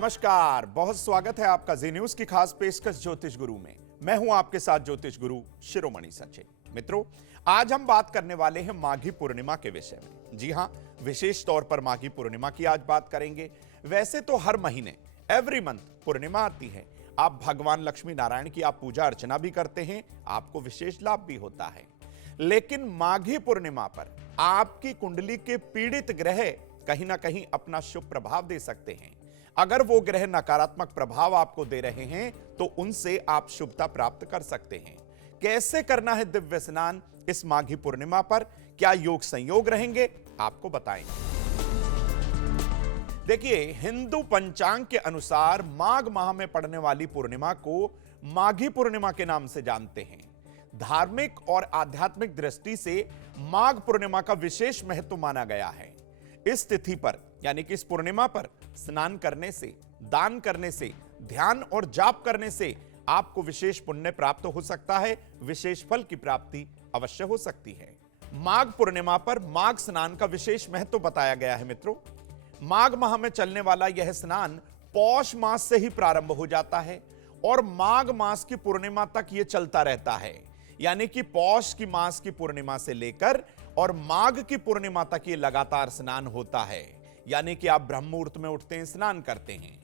नमस्कार, बहुत स्वागत है आपका जी न्यूज की खास पेशकश ज्योतिष गुरु में। मैं हूं आपके साथ ज्योतिष गुरु शिरोमणि सचिन। मित्रों, आज हम बात करने वाले हैं माघी पूर्णिमा के विषय में। जी हां, विशेष तौर पर माघी पूर्णिमा की आज बात करेंगे। वैसे तो हर महीने एवरी मंथ पूर्णिमा आती है। आप भगवान लक्ष्मी नारायण की आप पूजा अर्चना भी करते हैं, आपको विशेष लाभ भी होता है। लेकिन माघी पूर्णिमा पर आपकी कुंडली के पीड़ित ग्रह कहीं ना कहीं अपना शुभ प्रभाव दे सकते हैं। अगर वो ग्रह नकारात्मक प्रभाव आपको दे रहे हैं तो उनसे आप शुभता प्राप्त कर सकते हैं। कैसे करना है दिव्य स्नान इस माघी पूर्णिमा पर, क्या योग संयोग रहेंगे, आपको बताएंगे। देखिए, हिंदू पंचांग के अनुसार माघ माह में पड़ने वाली पूर्णिमा को माघी पूर्णिमा के नाम से जानते हैं। धार्मिक और आध्यात्मिक दृष्टि से माघ पूर्णिमा का विशेष महत्व माना गया है। इस तिथि पर यानी कि इस पूर्णिमा पर स्नान करने से, दान करने से, ध्यान और जाप करने से आपको विशेष पुण्य प्राप्त हो सकता है, विशेष फल की प्राप्ति अवश्य हो सकती है। माघ पूर्णिमा पर माघ स्नान का विशेष महत्व बताया गया है। मित्रों, माघ माह में चलने वाला यह स्नान पौष मास से ही प्रारंभ हो जाता है और माघ मास की पूर्णिमा तक यह चलता रहता है। यानी कि पौष की मास की पूर्णिमा से लेकर और माघ की पूर्णिमा तक ये लगातार स्नान होता है। यानी कि आप ब्रह्म मुहूर्त में उठते हैं, स्नान करते हैं।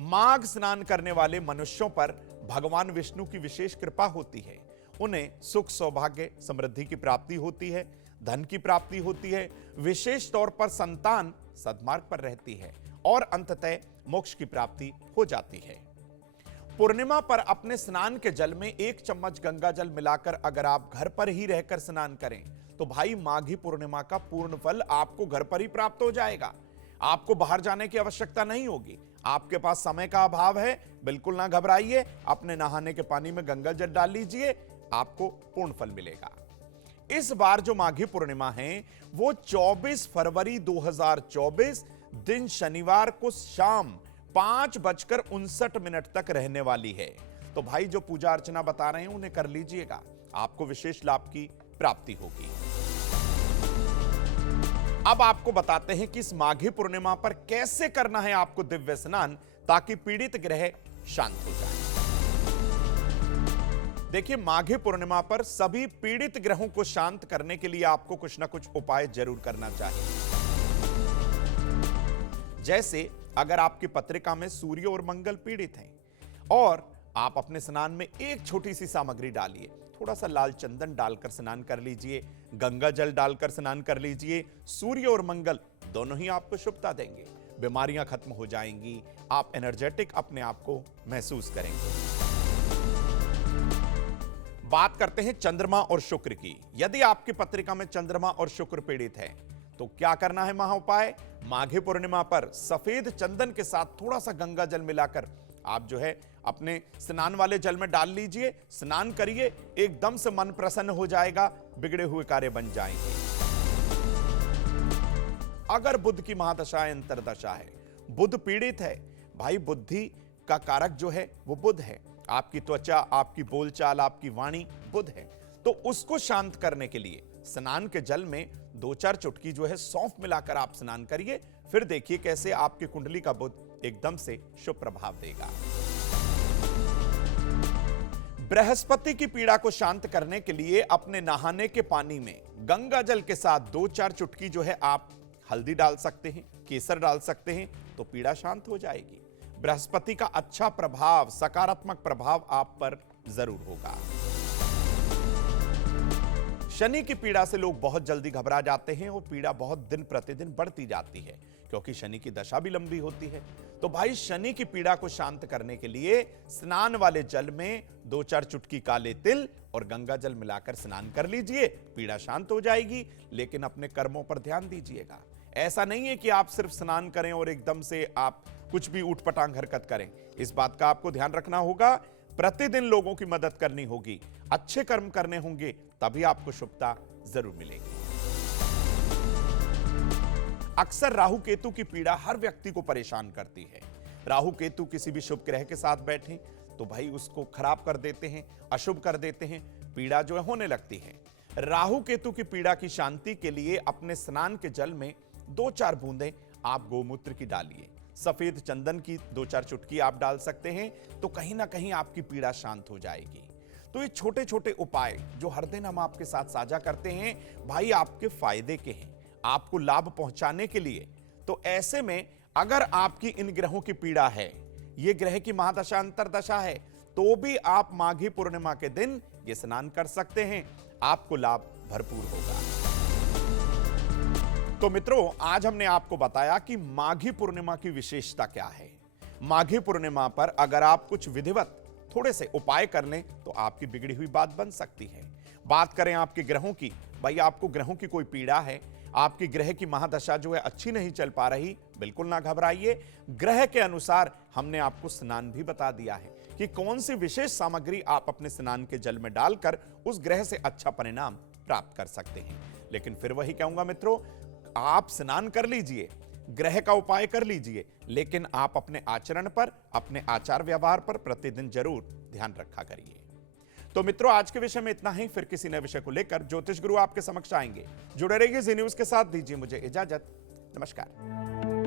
माघ स्नान करने वाले मनुष्यों पर भगवान विष्णु की विशेष कृपा होती है। उन्हें सुख, सौभाग्य, समृद्धि की प्राप्ति होती है, धन की प्राप्ति होती है, विशेष तौर पर संतान सद्मार्ग पर रहती है और अंततः मोक्ष की प्राप्ति हो जाती है। पूर्णिमा पर अपने स्नान के जल में 1 चम्मच गंगा जल मिलाकर अगर आप घर पर ही रहकर स्नान करें तो भाई माघी पूर्णिमा का पूर्ण फल आपको घर पर ही प्राप्त हो जाएगा। आपको बाहर जाने की आवश्यकता नहीं होगी। आपके पास समय का अभाव है, बिल्कुल ना घबराइए, अपने नहाने के पानी में गंगा जल डाल लीजिए, आपको पूर्ण फल मिलेगा। इस बार जो माघी पूर्णिमा है वो 24 फरवरी 2024 दिन शनिवार को शाम 5:59 तक रहने वाली है। तो भाई, जो पूजा अर्चना बता रहे हैं उन्हें कर लीजिएगा, आपको विशेष लाभ की प्राप्ति होगी। अब आपको बताते हैं कि इस माघी पूर्णिमा पर कैसे करना है आपको दिव्य स्नान, ताकि पीड़ित ग्रह शांत हो जाए। देखिए, माघी पूर्णिमा पर सभी पीड़ित ग्रहों को शांत करने के लिए आपको कुछ ना कुछ उपाय जरूर करना चाहिए। जैसे अगर आपकी पत्रिका में सूर्य और मंगल पीड़ित हैं और आप अपने स्नान में एक छोटी सी सामग्री डालिए, थोड़ा सा लाल चंदन डालकर स्नान कर लीजिए, गंगा जल डालकर स्नान कर लीजिए। सूर्य और मंगल दोनों ही आपको शुभता देंगे, बीमारियां खत्म हो जाएंगी, आप एनर्जेटिक अपने आप को महसूस करेंगे। बात करते हैं चंद्रमा और शुक्र की। यदि आपकी पत्रिका में चंद्रमा और शुक्र पीड़ित है तो क्या करना है महा उपाय? माघी पूर्णिमा पर सफेद चंदन के साथ थोड़ा सा गंगा जल मिलाकर आप जो है अपने स्नान वाले जल में डाल लीजिए, स्नान करिए, एकदम से मन प्रसन्न हो जाएगा, बिगड़े हुए कार्य बन जाएंगे। अगर बुध की महादशा है, अंतरदशा है, बुध पीड़ित है, भाई बुद्धि का कारक जो है वो बुध है। आपकी त्वचा, आपकी बोलचाल, आपकी वाणी बुध है। तो उसको शांत करने के लिए स्नान के जल में 2-4 चुटकी जो है सौंफ मिलाकर आप स्नान करिए, फिर देखिए कैसे आपकी कुंडली का बुध एकदम से शुभ प्रभाव देगा। बृहस्पति की पीड़ा को शांत करने के लिए अपने नहाने के पानी में गंगा जल के साथ 2-4 चुटकी जो है आप हल्दी डाल सकते हैं, केसर डाल सकते हैं, तो पीड़ा शांत हो जाएगी। बृहस्पति का अच्छा प्रभाव, सकारात्मक प्रभाव आप पर जरूर होगा। शनि की पीड़ा से लोग बहुत जल्दी घबरा जाते हैं और पीड़ा बहुत दिन प्रतिदिन बढ़ती जाती है, क्योंकि शनि की दशा भी लंबी होती है। तो भाई, शनि की पीड़ा को शांत करने के लिए स्नान वाले जल में 2-4 चुटकी काले तिल और गंगा जल मिलाकर स्नान कर लीजिए, पीड़ा शांत हो जाएगी। लेकिन अपने कर्मों पर ध्यान दीजिएगा। ऐसा नहीं है कि आप सिर्फ स्नान करें और एकदम से आप कुछ भी ऊटपटांग हरकत करें। इस बात का आपको ध्यान रखना होगा। प्रतिदिन लोगों की मदद करनी होगी, अच्छे कर्म करने होंगे, तभी आपको शुभता जरूर मिलेगी। अक्सर राहु केतु की पीड़ा हर व्यक्ति को परेशान करती है। राहु केतु किसी भी शुभ ग्रह के साथ बैठे तो भाई उसको खराब कर देते हैं, अशुभ कर देते हैं, पीड़ा जो है होने लगती है। राहु केतु की पीड़ा की शांति के लिए अपने स्नान के जल में 2-4 बूंदें आप गोमूत्र की डालिए, सफेद चंदन की 2-4 चुटकी आप डाल सकते हैं, तो कहीं ना कहीं आपकी पीड़ा शांत हो जाएगी। तो ये छोटे छोटे उपाय जो हर दिन हम आपके साथ साझा करते हैं, भाई आपके फायदे के हैं, आपको लाभ पहुंचाने के लिए। तो ऐसे में अगर आपकी इन ग्रहों की पीड़ा है, ये ग्रह की महादशा अंतरदशा है, तो भी आप माघी पूर्णिमा के दिन ये स्नान कर सकते हैं, आपको लाभ भरपूर होगा। तो मित्रों, आज हमने आपको बताया कि माघी पूर्णिमा की विशेषता क्या है। माघी पूर्णिमा पर अगर आप कुछ विधिवत थोड़े से उपाय कर लें तो आपकी बिगड़ी हुई बात बन सकती है। बात करें आपके ग्रहों की, भाई आपको ग्रहों की कोई पीड़ा है, आपकी ग्रह की महादशा जो है अच्छी नहीं चल पा रही, बिल्कुल ना घबराइए। ग्रह के अनुसार हमने आपको स्नान भी बता दिया है कि कौन सी विशेष सामग्री आप अपने स्नान के जल में डालकर उस ग्रह से अच्छा परिणाम प्राप्त कर सकते हैं। लेकिन फिर वही कहूंगा मित्रों, आप स्नान कर लीजिए, ग्रह का उपाय कर लीजिए, लेकिन आप अपने आचरण पर, अपने आचार व्यवहार पर प्रतिदिन जरूर ध्यान रखा करिए। तो मित्रों, आज के विषय में इतना ही। फिर किसी नए विषय को लेकर ज्योतिष गुरु आपके समक्ष आएंगे। जुड़े रहिए जी न्यूज के साथ। दीजिए मुझे इजाजत। नमस्कार।